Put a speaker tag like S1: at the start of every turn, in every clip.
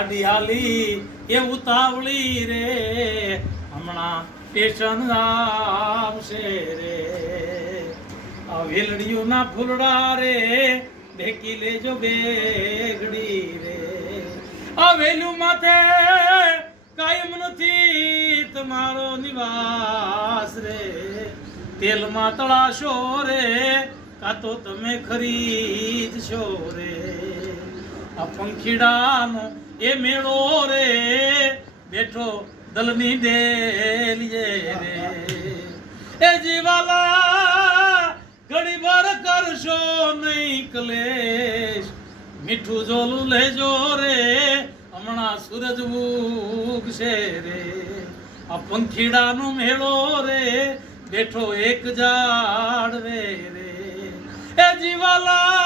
S1: ગાડી હાલી એ ઉતાવળી રે. હમણાં સ્ટેશન આવશે રે. આ વેલડિયું ના ફૂલડા રે, ઢેકી લેજો બેગડી રે. આ વેલું માથે કાયમ નથી તમારો નિવાસ રે. તેલમાં તળાશો રે, કા તો તમે ખરીદશો રે. આ પંખીડાનો એ મેળો રે. બેઠો દલની ડેલીએ રે. એ જીવાલા, ઘડી વાર કરશો નહીં કલેશ. મીઠું જોલું લેજો રે, હમણાં સૂરજ ઉગશે રે. આ પંખીડાનો મેળો રે, બેઠો એક ઝાડ રે રે. એ જીવાલા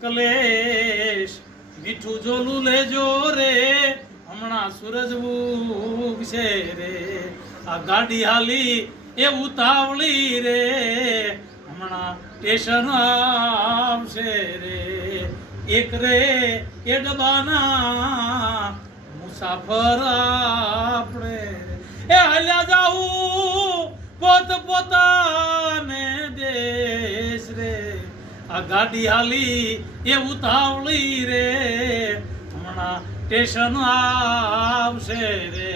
S1: કલેશ, મીઠું જોલું લેજો રે, હમણાં સૂરજ ઉગશે રે. આ ગાડી હાલી, એ ઉતાવળી રે, હમણાં સ્ટેશન આવશે રે. એક રે, એ ડબાના મુસાફર આપણે એ હલ્યા જાઉં પોત રે આ ગાડી હાલી એ ઉતાવળી રે. હમણાં સ્ટેશન આવશે રે.